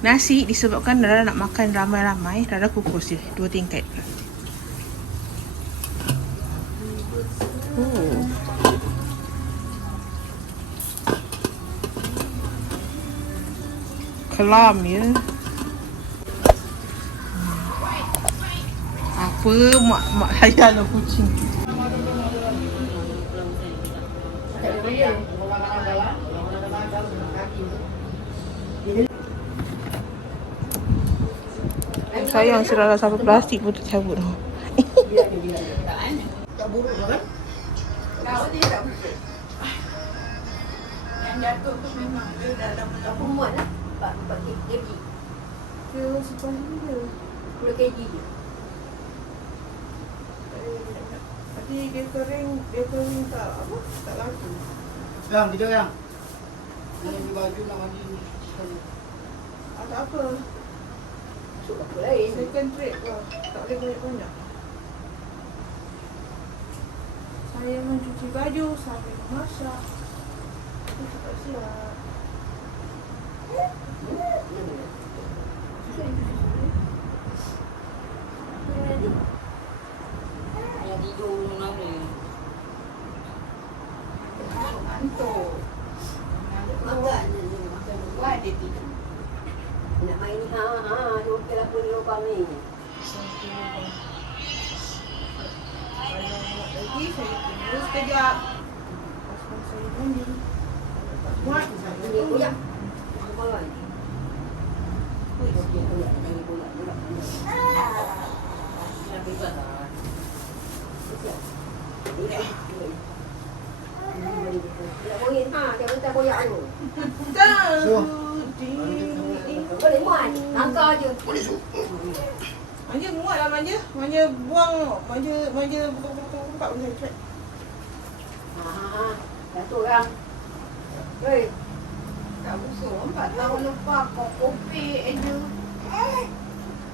Nasi disebabkan Rara nak makan ramai-ramai, Rara kukus je 2 tingkat. Kelam ya. Apa mak layan kucing. Sayang si Rara sampai plastik pun tercabut. Tak buruk kan? Kau dia tak buruk. Yang jatuh tu memang dia dalam muat lah. 4 kg. Dia sekolah dia 10 kg je. Tapi dia kering tak apa? Tak laku. Yang kita yang. Yang di baju nak mandi ni. Tak apa. Cuba apa lain? Second trip ke? Tak boleh banyak-banyak. Saya mencuci baju, saya memasak. Itu tak silap. Yang tidur nak ni. Ngantuk. Makan buat dia tidur. Nak main ni dia okey lah pun di lubang ni. Lagi saya tunggu sekejap. Lepas saya mandi. Buat saya Dia koyak. Kepala ni. Koyak. Nak bebas lah. Dia koyak. Dia minta koyak tu. Boleh muat. Langkah je. Manja muat lah manja. Manja buang. Manja buka-buka pun saya cepat. Jatuh kan. Hei. Tak busuk. 4 tahun lepas kau kopi je.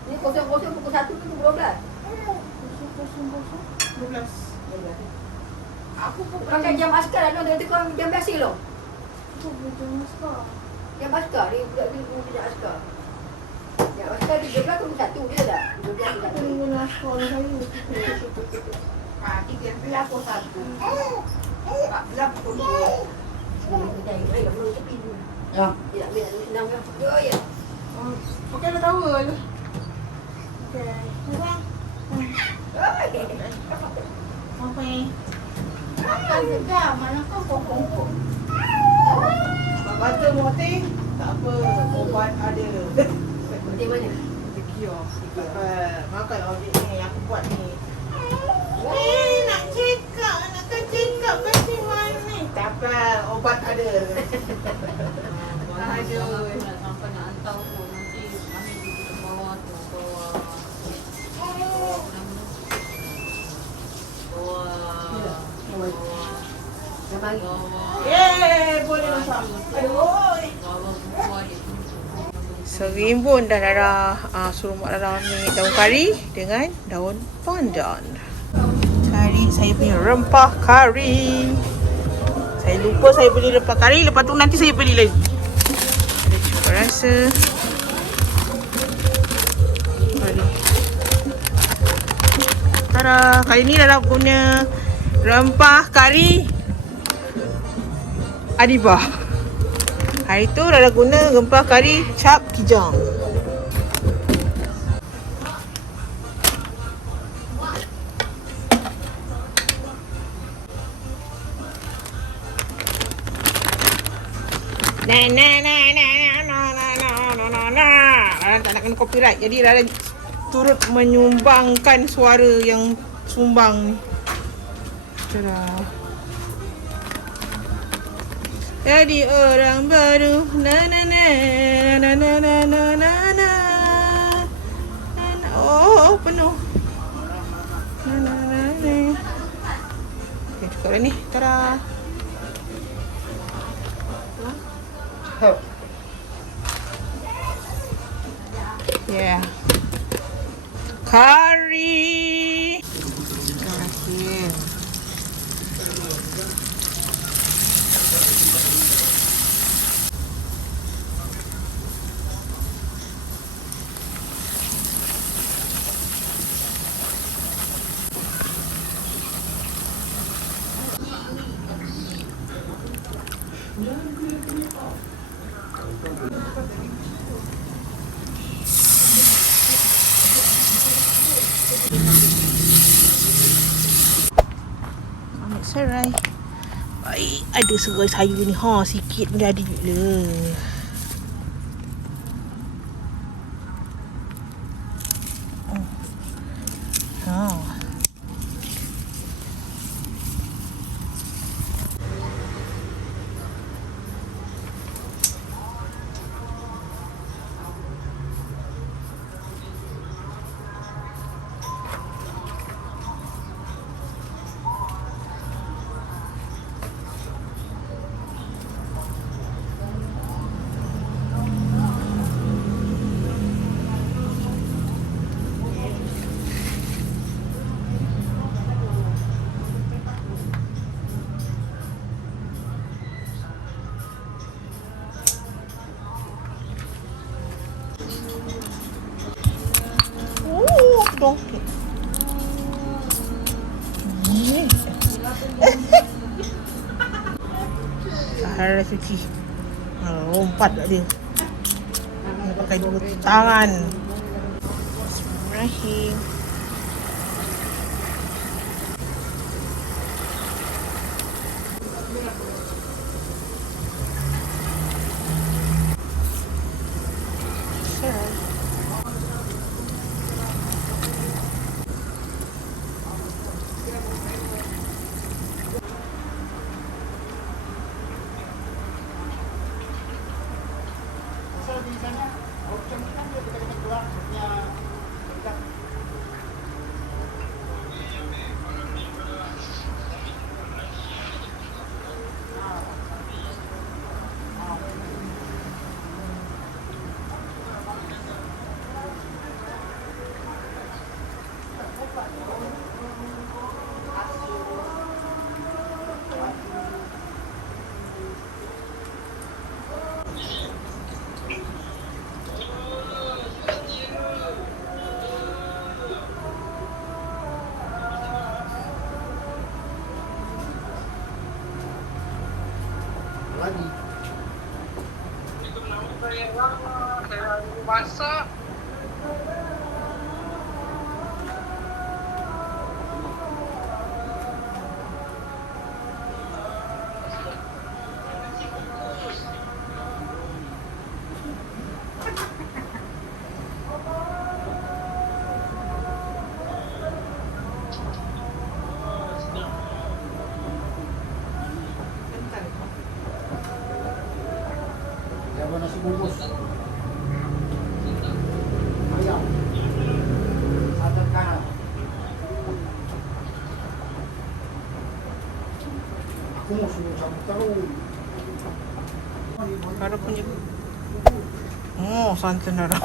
Ni kosong-kosong pukul 1 ke pukul 12? Kosong. 12. Aku pun Pakai jam askar lah. Dia kata jam biasa loh. Aku pun jam askar. Jam askar. Dia budak dia guna jam askar. Jam askar dia 12 ke pukul 1 dia dah. 12 ke Aku 1. guna askar saya. 13 pukul 1. 14 pukul 2. Kita yang belum tepi tu. Yang. Dia nak ambil senang kan. Ya. Pakai dah tahu je. Okey. Apa ni? Makan sedap. Mana kau kongkong. Baca moting. Tak apa. Obat ada. Di mana? Di kios. Makan audit ni. Aku buat ni. Nak cakap. Nakkan cakap macam mana? Tak apa. Obat ada. Ada. Sampai nak hantar pun nanti kami di bawah tu. Boleh masak. Aduh. Serimbun dah Rara suruh mak Rara ambil daun kari dengan daun pandan. Kari saya punya rempah kari. Saya lupa saya beli rempah kari, lepas tu nanti saya beli lagi. Ada cukup rasa. Tada, kali ni Rara punya rempah kari Adibah. Hari tu Rara guna rempah kari cap kijang. Rara tak nak kena copyright. Jadi Rara turut menyumbangkan suara yang sumbang ni. Tada. Jadi orang baru oh penuh okay, cukup dah ni. Tada. Yeah. Kari. Terima kasih. Ambil serai. Baik, ada serai sayur ni. Ha, sikit pun dah ada je. Ha. Dongkit. Sahara suci. Lompat kat dia. Dia pakai dua tangan. Bismillahirrahmanirrahim. Di sana, option kan dia kita keluar punya dekat. Lagi. Masak. Siapa nasi bungkus? Ayam. Santan kanan. Aku mau suruh campur terus. Ada punya. Oh, santan darah.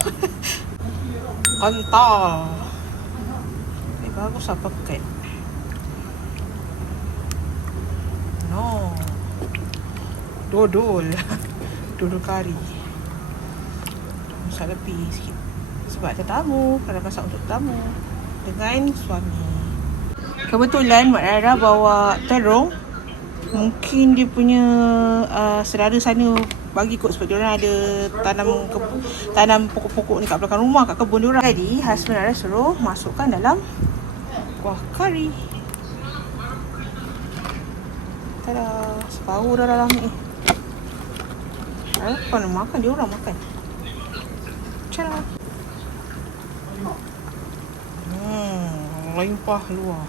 Kental. Ini bagus apa pakai? No. Dodol. Dodol kari. Masak lebih sikit. Sebab ada tamu. Kalau masak untuk tamu. Dengan suami. Kebetulan Mak Rara bawa terung. Mungkin dia punya saudara sana bagi kot sebab diorang ada tanam pokok-pokok ni kat belakang rumah, kat kebun diorang. Jadi husband Rara suruh masukkan dalam kuah kari. Tada, separuh dah dalam ni. Rara nak makan, diorang makan. Cara. Limpah luar.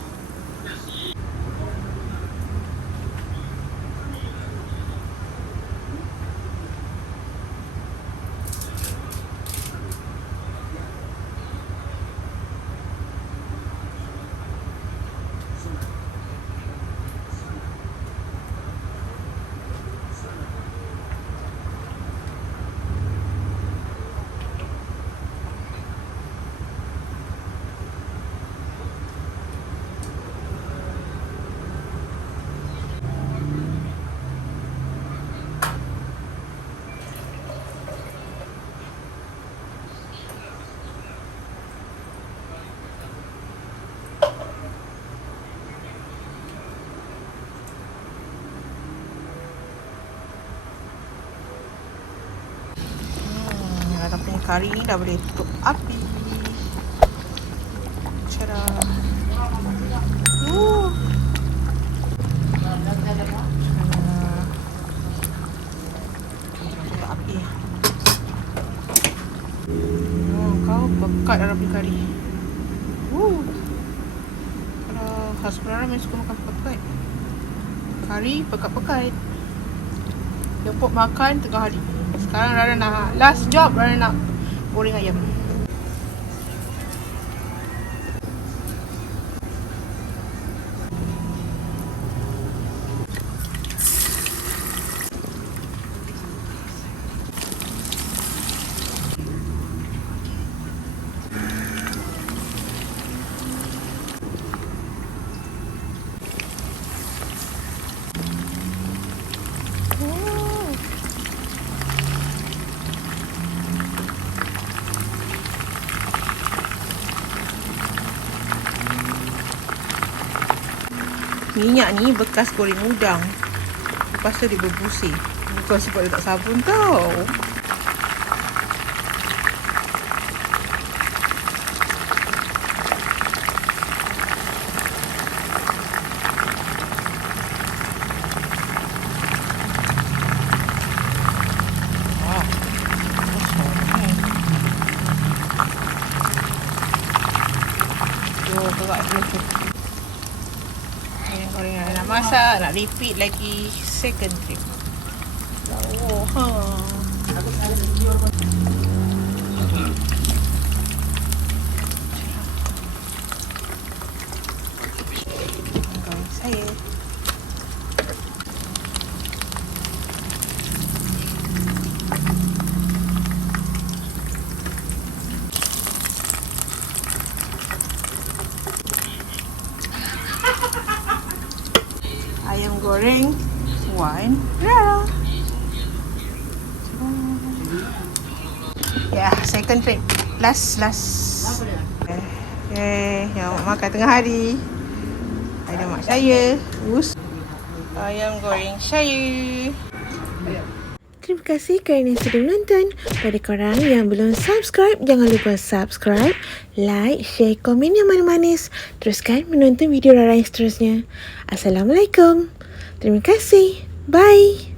kari ni dah boleh tutup api. Cara. Tutup api. Kau pekat dalam api kari. Kalau sebenarnya memang suka makan pekat-pekat. Kari pekat-pekat. Jemput makan tengah hari. Sekarang Rara nak last job, Rara nak goreng ayam. Minyak ni bekas goreng udang. Lepas tu dia berbusih. Bukan sebab dia tak sabun tau. Goreng nak masak, nak repeat lagi second trip. Oh, goreng saya. Ayam goreng Wan Rara. Ya, second trip. Last. Yang makan tengah hari. Ada mak saya. Ayam goreng saya. Terima kasih kerana sudah menonton. Pada korang yang belum subscribe, jangan lupa subscribe, like, share, komen yang manis-manis. Teruskan menonton video Rara yang seterusnya. Assalamualaikum. Terima kasih. Bye.